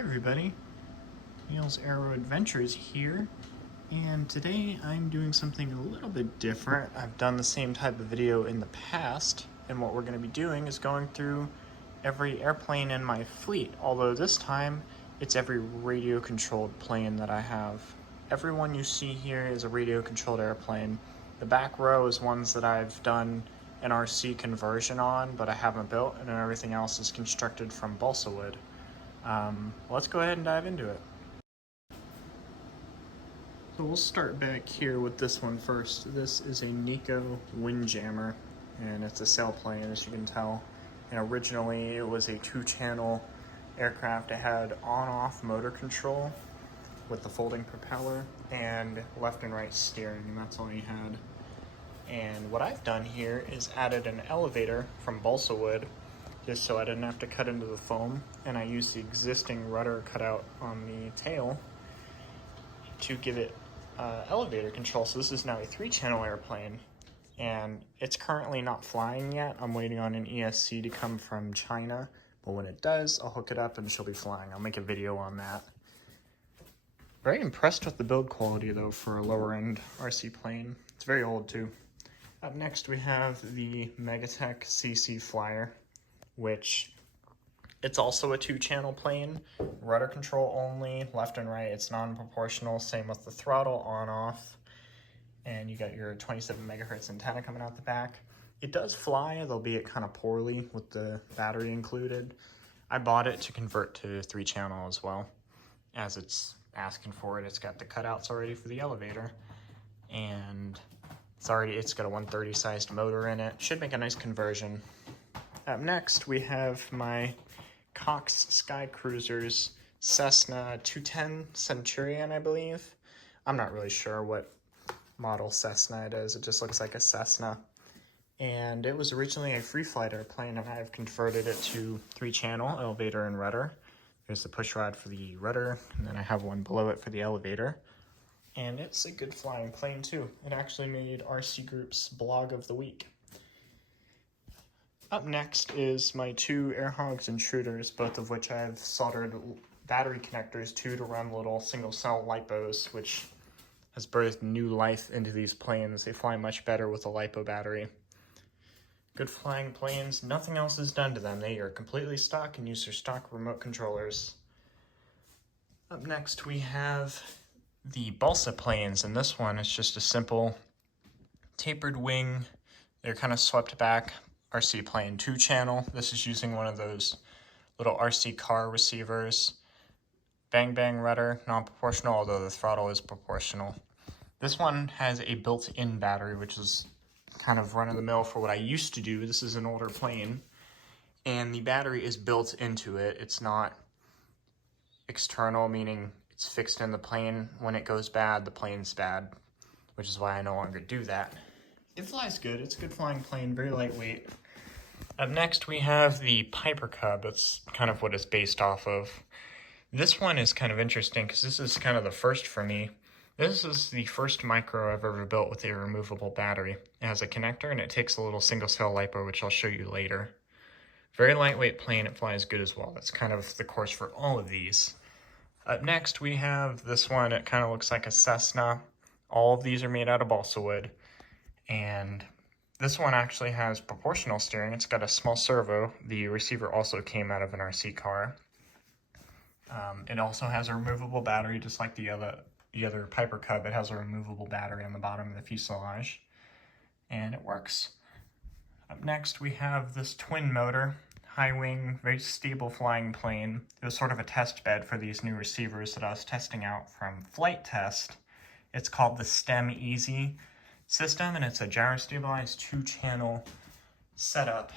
everybody, Neil's Aero Adventures here, and today I'm doing something a little bit different. I've done the same type of video in the past, and what we're going to be doing is going through every airplane in my fleet, although this time it's every radio-controlled plane that I have. Every one you see here is a radio-controlled airplane. The back row is ones that I've done an RC conversion on, but I haven't built, and then everything else is constructed from balsa wood. Let's go ahead and dive into it. So we'll start back here with this one first. This is a Nico Windjammer, and it's a sailplane, as you can tell. And originally it was a 2-channel aircraft. It had on-off motor control with the folding propeller and left and right steering, and that's all you had. And what I've done here is added an elevator from balsa wood just so I didn't have to cut into the foam, and I used the existing rudder cutout on the tail to give it elevator control. So this is now a 3-channel airplane, and it's currently not flying yet. I'm waiting on an ESC to come from China, but when it does, I'll hook it up and she'll be flying. I'll make a video on that. Very impressed with the build quality though for a lower end RC plane. It's very old too. Up next we have the Megatech CC Flyer, which it's also a 2-channel plane, rudder control only, left and right. It's non-proportional, same with the throttle on-off, and you got your 27 megahertz antenna coming out the back. It does fly, albeit kind of poorly with the battery included. I bought it to convert to 3-channel as well, as it's asking for it. It's got the cutouts already for the elevator, and it's got a 130 sized motor in it. Should make a nice conversion. Up next, we have my Cox Sky Cruisers Cessna 210 Centurion, I believe. I'm not really sure what model Cessna it is. It just looks like a Cessna. And it was originally a free flight airplane, and I've converted it to 3-channel elevator and rudder. There's the push rod for the rudder, and then I have one below it for the elevator. And it's a good flying plane too. It actually made RC Group's blog of the week. Up next is my 2 Airhogs Intruders, both of which I've soldered battery connectors to run little single-cell LiPos, which has birthed new life into these planes. They fly much better with a LiPo battery. Good flying planes, nothing else is done to them. They are completely stock and use their stock remote controllers. Up next we have the balsa planes, and this one is just a simple tapered wing. They're kind of swept back RC plane, 2-channel. This is using one of those little RC car receivers. Bang bang rudder, non-proportional, although the throttle is proportional. This one has a built-in battery, which is kind of run-of-the-mill for what I used to do. This is an older plane, and the battery is built into it. It's not external, meaning it's fixed in the plane. When it goes bad, the plane's bad, which is why I no longer do that. It flies good. It's a good flying plane, very lightweight. Up next, we have the Piper Cub. That's kind of what it's based off of. This one is kind of interesting because this is kind of the first for me. This is the first micro I've ever built with a removable battery. It has a connector and it takes a little single-cell LiPo, which I'll show you later. Very lightweight plane. It flies good as well. That's kind of the course for all of these. Up next, we have this one. It kind of looks like a Cessna. All of these are made out of balsa wood. And this one actually has proportional steering. It's got a small servo. The receiver also came out of an RC car. It also has a removable battery, just like the other Piper Cub. It has a removable battery on the bottom of the fuselage, and it works. Up next, we have this twin motor, high wing, very stable flying plane. It was sort of a test bed for these new receivers that I was testing out from Flight Test. It's called the STEM Easy system, and it's a gyro-stabilized 2-channel setup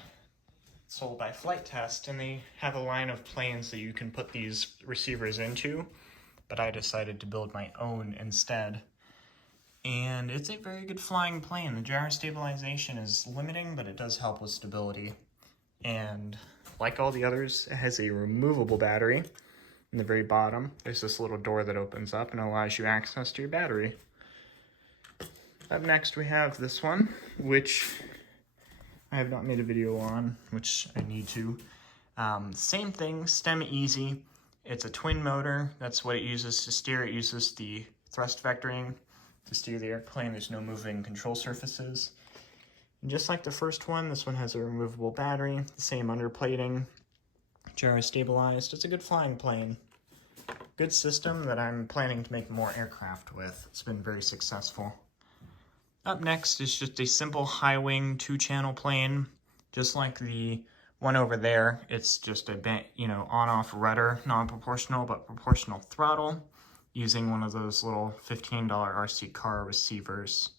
sold by Flight Test, and they have a line of planes that you can put these receivers into, but I decided to build my own instead. And it's a very good flying plane. The gyro stabilization is limiting, but it does help with stability. And like all the others, it has a removable battery. In the very bottom, there's this little door that opens up and allows you access to your battery. Up next, we have this one, which I have not made a video on, which I need to. Same thing, STEM Easy. It's a twin motor. That's what it uses to steer. It uses the thrust vectoring to steer the airplane. There's no moving control surfaces. And just like the first one, this one has a removable battery, the same underplating, gyro stabilized. It's a good flying plane. Good system that I'm planning to make more aircraft with. It's been very successful. Up next is just a simple high wing 2-channel plane, just like the one over there. It's just a on-off rudder, non-proportional but proportional throttle, using one of those little $15 RC car receivers.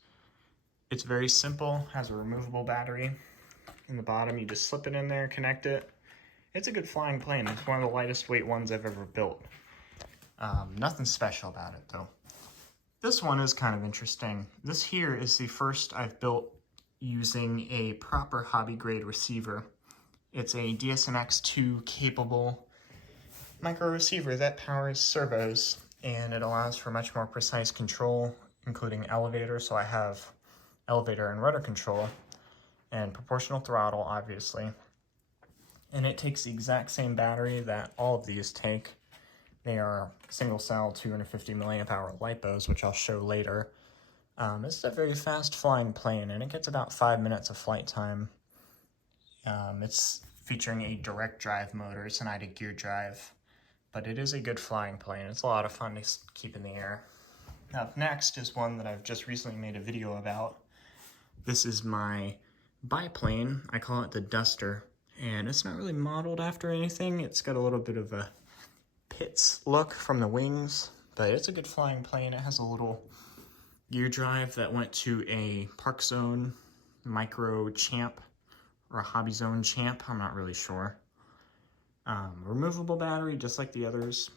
It's very simple, has a removable battery. In the bottom, you just slip it in there, connect it. It's a good flying plane. It's one of the lightest weight ones I've ever built. Nothing special about it though. This one is kind of interesting. This here is the first I've built using a proper hobby grade receiver. It's a DSNX2 capable micro receiver that powers servos, and it allows for much more precise control, including elevator. So I have elevator and rudder control and proportional throttle, obviously. And it takes the exact same battery that all of these take. They are single cell 250 milliamp hour LiPos, which I'll show later. It's a very fast flying plane, and it gets about 5 minutes of flight time. It's featuring a direct drive motor. It's an IDA gear drive, but it is a good flying plane. It's a lot of fun to keep in the air. Up next is one that I've just recently made a video about. This is my biplane. I call it the Duster, and it's not really modeled after anything. It's got a little bit of a Pitts look from the wings, but it's a good flying plane. It has a little gear drive that went to a Park Zone Micro Champ or a Hobby Zone Champ, I'm not really sure. Removable battery, just like the others.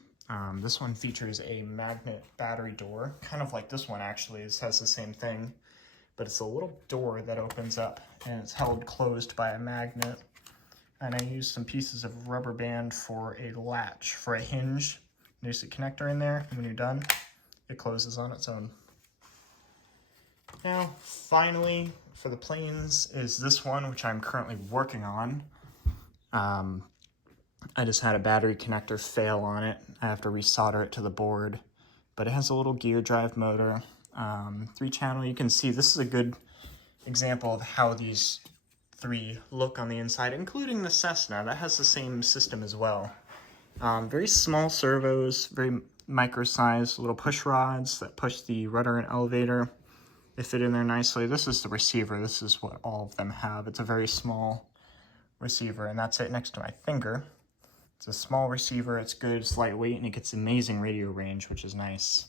This one features a magnet battery door, kind of like this one actually. It has the same thing, but it's a little door that opens up and it's held closed by a magnet. And I used some pieces of rubber band for a latch, for a hinge. There's a connector in there, and when you're done, it closes on its own. Now, finally, for the planes is this one, which I'm currently working on. I just had a battery connector fail on it. I have to resolder it to the board, but it has a little gear drive motor, 3-channel. You can see this is a good example of how these 3 look on the inside, including the Cessna. That has the same system as well. Very small servos, very micro-sized little push rods that push the rudder and elevator. They fit in there nicely. This is the receiver. This is what all of them have. It's a very small receiver, and that's it next to my finger. It's a small receiver. It's good. It's lightweight, and it gets amazing radio range, which is nice.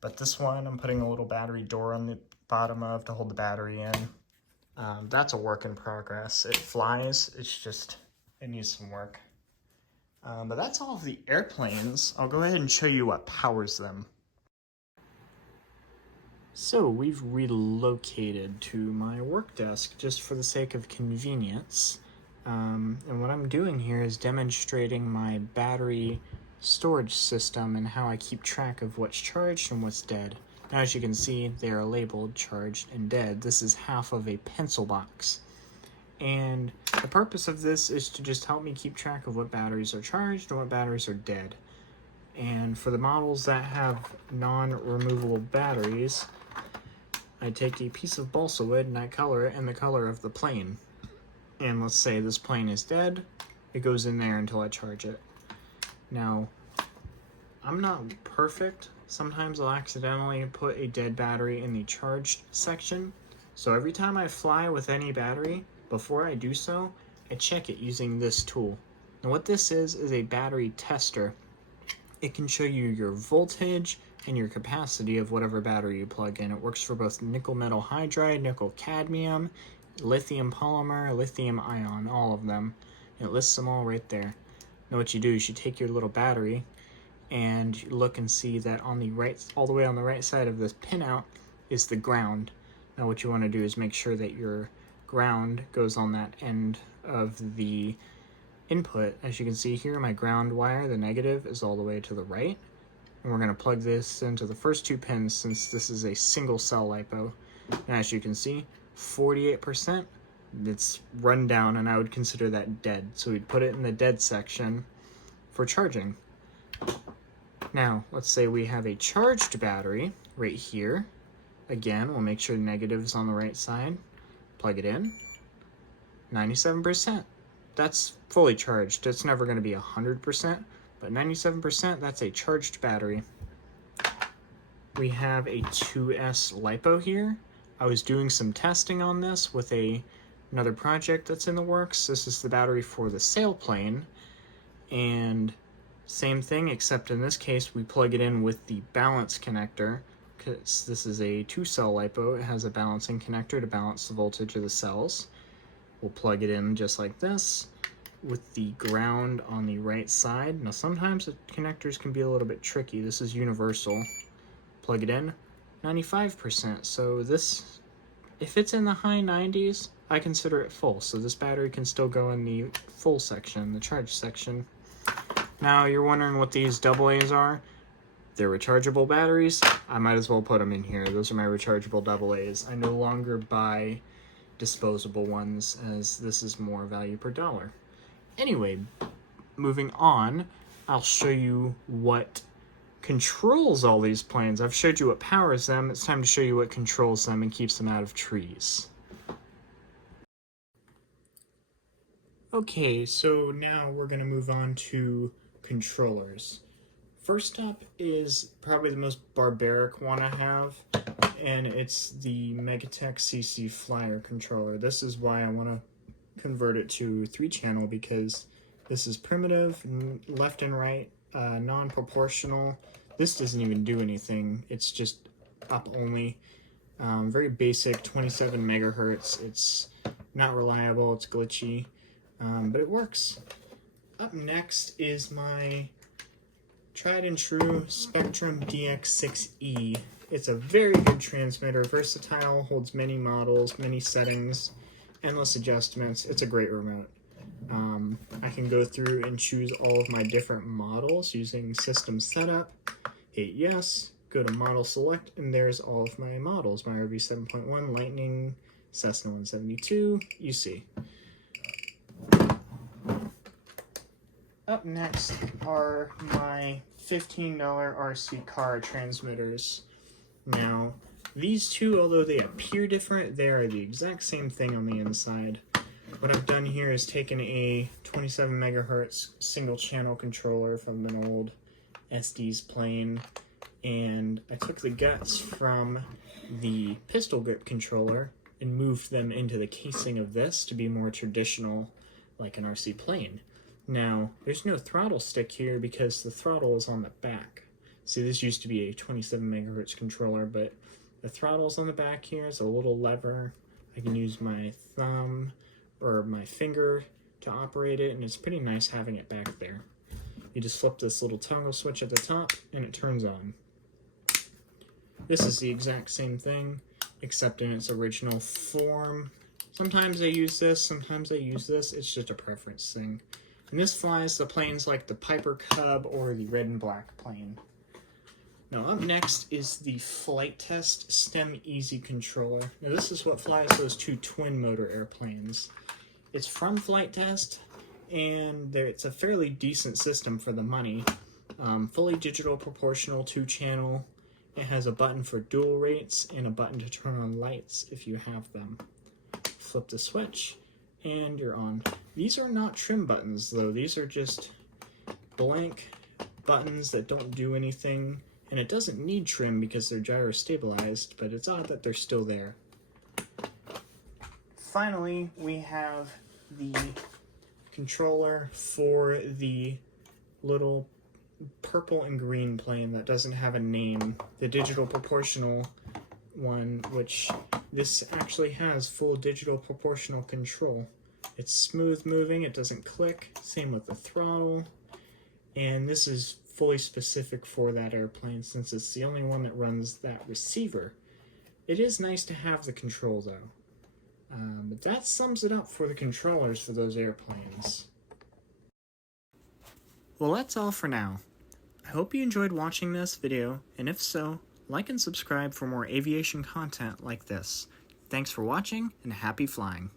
But this one, I'm putting a little battery door on the bottom of to hold the battery in. That's a work in progress. It flies, it needs some work. But that's all of the airplanes. I'll go ahead and show you what powers them. So we've relocated to my work desk just for the sake of convenience. And what I'm doing here is demonstrating my battery storage system and how I keep track of what's charged and what's dead. Now, as you can see, they are labeled charged and dead. This is half of a pencil box. And the purpose of this is to just help me keep track of what batteries are charged and what batteries are dead. And for the models that have non-removable batteries, I take a piece of balsa wood and I color it in the color of the plane. And let's say this plane is dead, it goes in there until I charge it. Now, I'm not perfect. Sometimes I'll accidentally put a dead battery in the charged section. So every time I fly with any battery, before I do so, I check it using this tool. Now what this is a battery tester. It can show you your voltage and your capacity of whatever battery you plug in. It works for both nickel metal hydride, nickel cadmium, lithium polymer, lithium ion, all of them. It lists them all right there. Now what you do is you take your little battery and you look and see that on the right, all the way on the right side of this pinout is the ground. Now what you want to do is make sure that your ground goes on that end of the input. As you can see here, my ground wire, the negative, is all the way to the right. And we're going to plug this into the first 2 pins since this is a single cell LiPo. And as you can see, 48%, it's run down, and I would consider that dead. So we'd put it in the dead section for charging. Now, let's say we have a charged battery right here. Again, we'll make sure the negative is on the right side. Plug it in. 97%. That's fully charged. It's never going to be 100%, but 97%, that's a charged battery. We have a 2S LiPo here. I was doing some testing on this with another project that's in the works. This is the battery for the sailplane, and same thing, except in this case we plug it in with the balance connector, because this is a 2-cell LiPo. It has a balancing connector to balance the voltage of the cells. We'll plug it in just like this with the ground on the right side. Now sometimes the connectors can be a little bit tricky. This is universal. Plug it in, 95%. So this, if it's in the high 90s, I consider it full. So this battery can still go in the full section, the charge section. Now you're wondering what these AA's are. They're rechargeable batteries. I might as well put them in here. Those are my rechargeable AA's. I no longer buy disposable ones, as this is more value per dollar. Anyway, moving on, I'll show you what controls all these planes. I've showed you what powers them. It's time to show you what controls them and keeps them out of trees. Okay, so now we're going to move on to controllers. First up is probably the most barbaric one I have, and it's the Megatech CC Flyer controller. This is why I want to convert it to 3-channel, because this is primitive, left and right, non-proportional. This doesn't even do anything. It's just up only. Very basic, 27 megahertz. It's not reliable, it's glitchy, but it works. Up next is my tried and true Spektrum DX6E. It's a very good transmitter, versatile, holds many models, many settings, endless adjustments. It's a great remote. I can go through and choose all of my different models using system setup, hit yes, go to model select, and there's all of my models, my RV 7.1, Lightning, Cessna 172, you see. Up next are my $15 RC car transmitters. Now, these two, although they appear different, they are the exact same thing on the inside. What I've done here is taken a 27 megahertz single channel controller from an old SD's plane, and I took the guts from the pistol grip controller and moved them into the casing of this to be more traditional, like an RC plane. Now, there's no throttle stick here because the throttle is on the back. See, this used to be a 27 megahertz controller, but the throttle is on the back here. It's a little lever. I can use my thumb or my finger to operate it, and it's pretty nice having it back there. You just flip this little toggle switch at the top, and it turns on. This is the exact same thing, except in its original form. Sometimes I use this, sometimes I use this. It's just a preference thing. And this flies the planes like the Piper Cub or the red and black plane. Now up next is the Flight Test STEM Easy controller. Now this is what flies those two twin motor airplanes. It's from Flight Test, and it's a fairly decent system for the money. Fully digital proportional 2-channel. It has a button for dual rates and a button to turn on lights if you have them. Flip the switch and you're on. These are not trim buttons though. These are just blank buttons that don't do anything, and it doesn't need trim because they're gyro stabilized, but it's odd that they're still there. Finally, we have the controller for the little purple and green plane that doesn't have a name, the digital proportional one, which this actually has full digital proportional control. It's smooth moving, it doesn't click, same with the throttle, and this is fully specific for that airplane since it's the only one that runs that receiver. It is nice to have the control though. But that sums it up for the controllers for those airplanes. Well, that's all for now. I hope you enjoyed watching this video, and if so, like and subscribe for more aviation content like this. Thanks for watching, and happy flying!